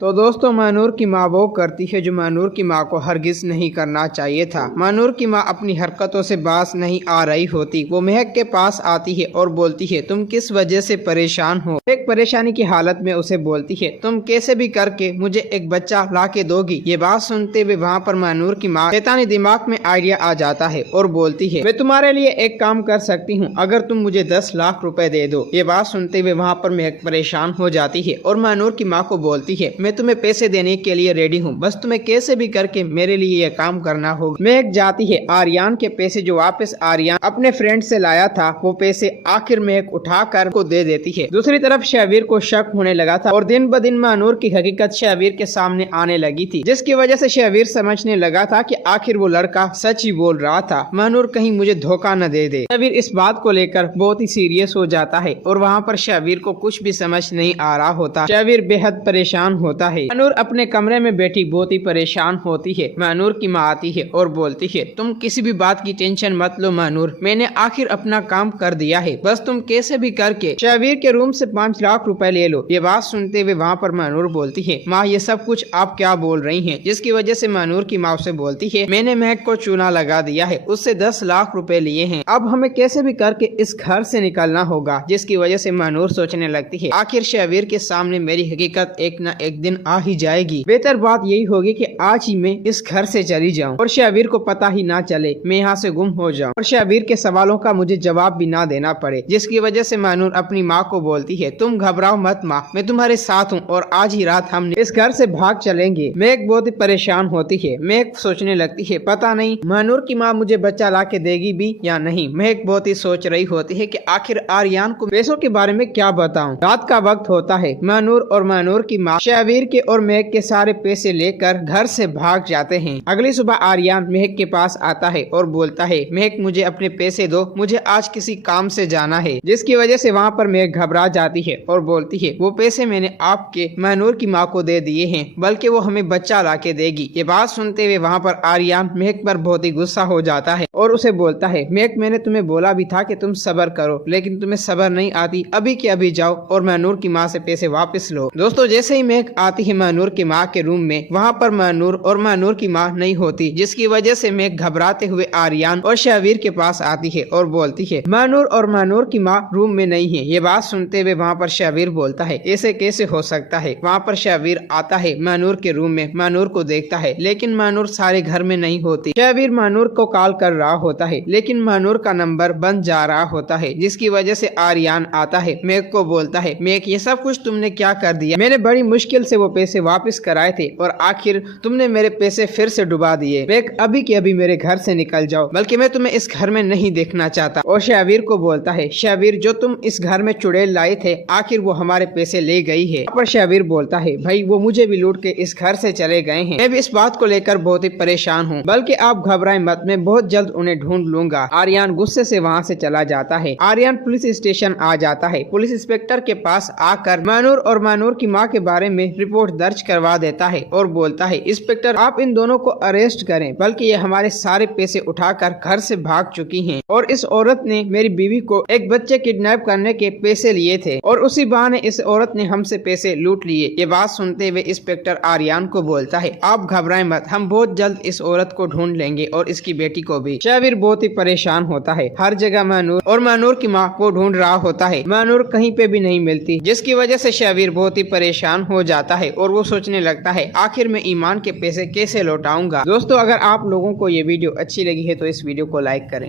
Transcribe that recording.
तो दोस्तों मानूर की माँ वो करती है जो मानूर की माँ को हरगिज नहीं करना चाहिए था। मानूर की माँ अपनी हरकतों से बास नहीं आ रही होती। वो महक के पास आती है और बोलती है तुम किस वजह से परेशान हो। एक परेशानी की हालत में उसे बोलती है तुम कैसे भी करके मुझे एक बच्चा ला के दोगी। ये बात सुनते हुए वहाँ पर मानूर की माँ शैतानी दिमाग में आइडिया आ जाता है और बोलती है मैं तुम्हारे लिए एक काम कर सकती हूँ अगर तुम मुझे 10 लाख रुपए दे दो। ये बात सुनते हुए वहाँ पर महक परेशान हो जाती है और मानूर की माँ को बोलती है मैं तुम्हें पैसे देने के लिए रेडी हूँ, बस तुम्हें कैसे भी करके मेरे लिए यह काम करना होगा। महक जाती है आर्यन के पैसे जो वापस आर्यन अपने फ्रेंड से लाया था वो पैसे आखिर महक उठाकर को दे देती है। दूसरी तरफ शहवीर को शक होने लगा था और दिन ब दिन मानूर की हकीकत शहवीर के सामने आने लगी थी, जिसकी वजह से शहवीर समझने लगा था कि आखिर वो लड़का सच ही बोल रहा था, मानूर कहीं मुझे धोखा न दे दे। शहवीर इस बात को लेकर बहुत ही सीरियस हो जाता है और वहाँ पर शहवीर को कुछ भी समझ नहीं आ रहा होता। शहवीर बेहद परेशान होता है। मानूर अपने कमरे में बैठी बहुत ही परेशान होती है। मानूर की माँ आती है और बोलती है तुम किसी भी बात की टेंशन मत लो मानूर, मैंने आखिर अपना काम कर दिया है, बस तुम कैसे भी करके शहवीर के रूम से 5 लाख रुपए ले लो। ये बात सुनते हुए वहाँ पर मानूर बोलती है माँ ये सब कुछ आप क्या बोल रही हैं, जिसकी वजह से मानूर की माँ से बोलती है मैंने महक को चूना लगा दिया है, उससे 10 लाख रुपए लिए हैं, अब हमें कैसे भी करके इस घर से निकलना होगा। जिसकी वजह से मानूर सोचने लगती है आखिर शहवीर के सामने मेरी हकीकत एक न एक दिन आ ही जाएगी, बेहतर बात यही होगी कि आज ही मैं इस घर से चली जाऊं और शहवीर को पता ही ना चले, मैं यहाँ से गुम हो जाऊं और शहवीर के सवालों का मुझे जवाब भी ना देना पड़े। जिसकी वजह से मानूर अपनी माँ को बोलती है तुम घबराओ मत माँ, मैं तुम्हारे साथ हूँ और आज ही रात हम इस घर से भाग चलेंगे। महक बहुत ही परेशान होती है। महक सोचने लगती है पता नहीं मानूर की माँ मुझे बच्चा ला के देगी भी या नहीं। महक बहुत ही सोच रही होती है कि आखिर आर्यन को पैसों के बारे में क्या बताऊं। रात का वक्त होता है। मानूर और मानूर की माँ शहवीर के और महक के सारे पैसे लेकर घर से भाग जाते हैं। अगली सुबह आर्यन महक के पास आता है और बोलता है महक मुझे अपने पैसे दो, मुझे आज किसी काम से जाना है। जिसकी वजह से वहाँ पर महक घबरा जाती है और बोलती है वो पैसे मैंने आपके मानूर की माँ को दे दिए हैं, बल्कि वो हमें बच्चा ला के देगी। ये बात सुनते हुए वहाँ पर आर्यन महक पर बहुत ही गुस्सा हो जाता है और उसे बोलता है महक मैंने तुम्हें बोला भी था कि तुम सब्र करो, लेकिन तुम्हें सब्र नहीं आती, अभी के अभी जाओ और मानूर की माँ से पैसे वापस लो। दोस्तों जैसे ही महक आती है मानूर की माँ के रूम में, वहाँ पर मानूर और मानूर की माँ नहीं होती, जिसकी वजह से महक घबराते हुए आर्यन और शहवीर के पास आती है और बोलती है मानूर और मानूर की माँ रूम में नहीं है। ये बात सुनते हुए वहाँ पर शहवीर बोलता है ऐसे कैसे हो सकता है। वहाँ पर शहवीर आता है मानूर के रूम में, मानूर को देखता है लेकिन मानूर सारे घर में नहीं होती। शहवीर मानूर को कॉल कर रहा होता है लेकिन मानूर का नंबर बंद जा रहा होता है, जिसकी वजह से आर्यन आता है। महक को बोलता है महक ये सब कुछ तुमने क्या कर दिया, मैंने बड़ी मुश्किल से वो पैसे वापस कराए थे और आखिर तुमने मेरे पैसे फिर से डुबा दिए। महक अभी के अभी मेरे घर से निकल जाओ, बल्कि मैं तुम्हें इस घर में नहीं देखना चाहता। और शहवीर को बोलता है शहवीर जो तुम इस घर में चुड़ैल लाए थे आखिर वो हमारे पैसे ले गई है। पर शहवीर बोलता है भाई वो मुझे भी लूट के इस घर से चले गए हैं, मैं भी इस बात को लेकर बहुत ही परेशान हूँ, बल्कि आप घबराएं मत, मैं बहुत जल्द उन्हें ढूंढ लूंगा। आर्यन गुस्से से वहाँ से चला जाता है। आर्यन पुलिस स्टेशन आ जाता है। पुलिस इंस्पेक्टर के पास आकर मानूर और मानूर की माँ के बारे में रिपोर्ट दर्ज करवा देता है और बोलता है इंस्पेक्टर आप इन दोनों को अरेस्ट करें, बल्कि ये हमारे सारे पैसे उठाकर घर से भाग चुकी हैं और इस औरत ने मेरी बीवी को एक बच्चे किडनैप करने के पैसे लिए थे और उसी बहाने इस औरत ने हमसे पैसे लूट लिए। ये बात सुनते हुए इंस्पेक्टर आर्यन को बोलता है आप घबराएं मत, हम बहुत जल्द इस औरत को ढूंढ लेंगे और इसकी बेटी को भी। शहवीर बहुत ही परेशान होता है। हर जगह मानूर और मानूर की माँ को ढूंढ रहा होता है, मानूर कहीं पे भी नहीं मिलती, जिसकी वजह से शहवीर बहुत ही परेशान हो जाता है और वो सोचने लगता है आखिर मैं ईमान के पैसे कैसे लौटाऊंगा। दोस्तों अगर आप लोगों को ये वीडियो अच्छी लगी है तो इस वीडियो को लाइक करें।